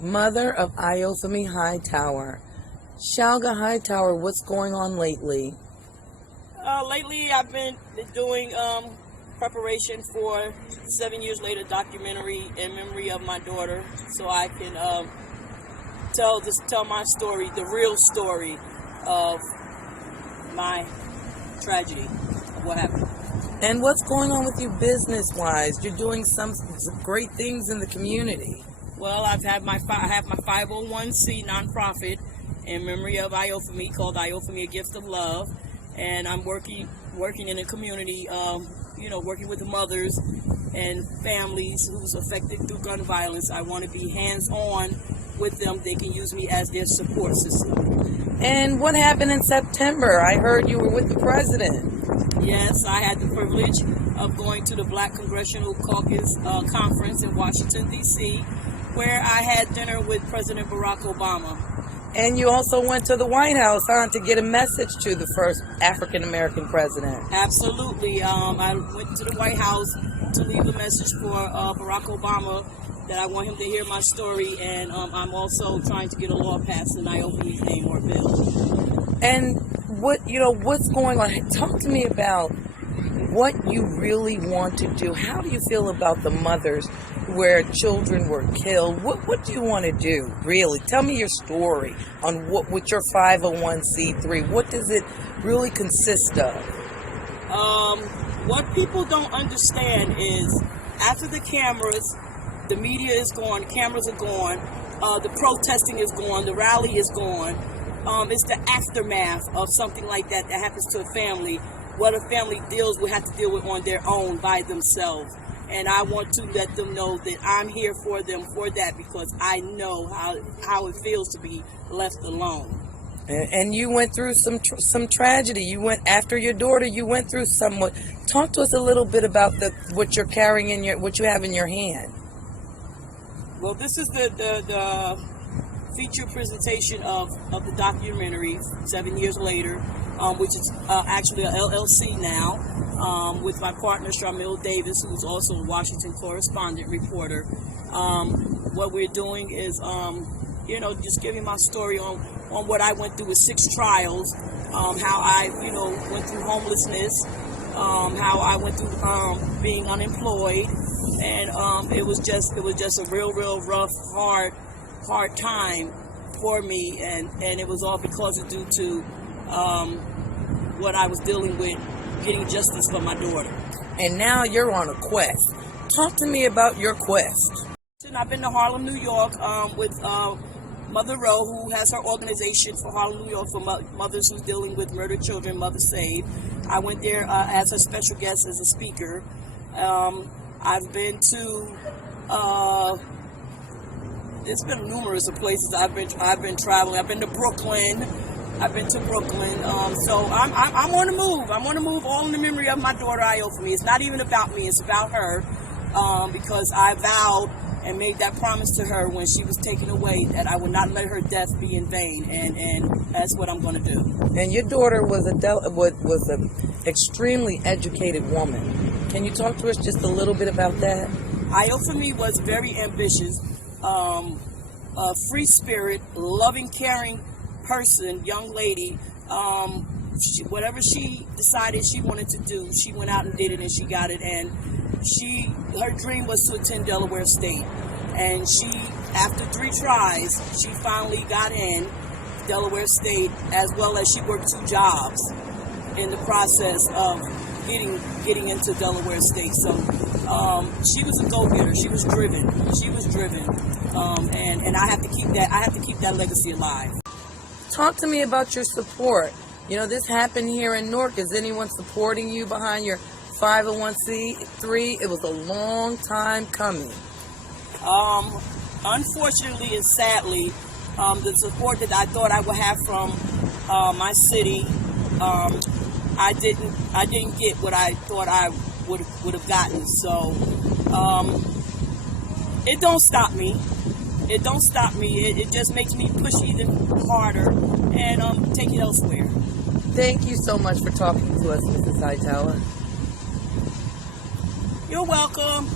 mother of Iophemy Hightower. Shalga Hightower, what's going on lately? Lately, I've been doing preparation for 7 Years Later documentary in memory of my daughter, so I can tell my story, the real story of my tragedy of what happened. And what's going on with you business-wise? You're doing some great things in the community. Well, I have my 501c nonprofit in memory of Iophemy called Iophemy: A Gift of Love, and I'm working in the community, working with the mothers and families who's affected through gun violence. I want to be hands-on with them. They can use me as their support system. And what happened in September? I heard you were with the president. Yes, I had the privilege of going to the Black Congressional Caucus conference in Washington, D.C., where I had dinner with President Barack Obama. And you also went to the White House, to get a message to the first African-American president. Absolutely. I went to the White House to leave a message for Barack Obama that I want him to hear my story, and I'm also trying to get a law passed in Iopheme's name or bill. And what's going on? Talk to me about what you really want to do. How do you feel about the mothers where children were killed? What do you want to do, really? Tell me your story on with your 501c3. What does it really consist of? What people don't understand is after the cameras, the media is gone, the cameras are gone, the protesting is gone, the rally is gone. It's the aftermath of something like that happens to a family. What a family have to deal with on their own by themselves. And I want to let them know that I'm here for them for that, because I know how it feels to be left alone. And you went through some tragedy. You went after your daughter. You went through somewhat. Talk to us a little bit about what you're carrying what you have in your hand. Well, this is the feature presentation of the documentary 7 Years Later, which is actually a LLC now, with my partner Shamil Davis, who's also a Washington correspondent reporter. What we're doing is, just giving my story on what I went through with 6 trials, how I, went through homelessness, how I went through being unemployed, and it was just a real rough, hard time for me, and it was all because of due to what I was dealing with, getting justice for my daughter. And now you're on a quest. Talk to me about your quest. I've been to Harlem, New York, with Mother Rowe, who has her organization for Harlem, New York, for mothers who's dealing with murdered children, Mother Save. I went there as a special guest as a speaker. I've been to it's been numerous of places I've been traveling. I've been to Brooklyn. So I'm on the move. I'm on the move, all in the memory of my daughter Iophemy. It's not even about me. It's about her, because I vowed and made that promise to her when she was taken away that I would not let her death be in vain, and that's what I'm going to do. And your daughter was an extremely educated woman. Can you talk to us just a little bit about that? Iophemy was very ambitious, a free spirit, loving, caring person, young lady. Whatever she decided she wanted to do, she went out and did it, and she got it. And her dream was to attend Delaware State, and she, after 3 tries, she finally got in Delaware State, as well as she worked 2 jobs in the process of getting into Delaware State. So she was a go-getter. She was driven, and I have to keep that legacy alive. Talk to me about your support. This happened here in Newark. Is anyone supporting you behind your 501c3? It was a long time coming. Unfortunately and sadly, the support that I thought I would have from my city, I didn't get what I thought I would have gotten. So it don't stop me. It just makes me push even harder and take it elsewhere. Thank you so much for talking to us, Mrs. Hightower. You're welcome.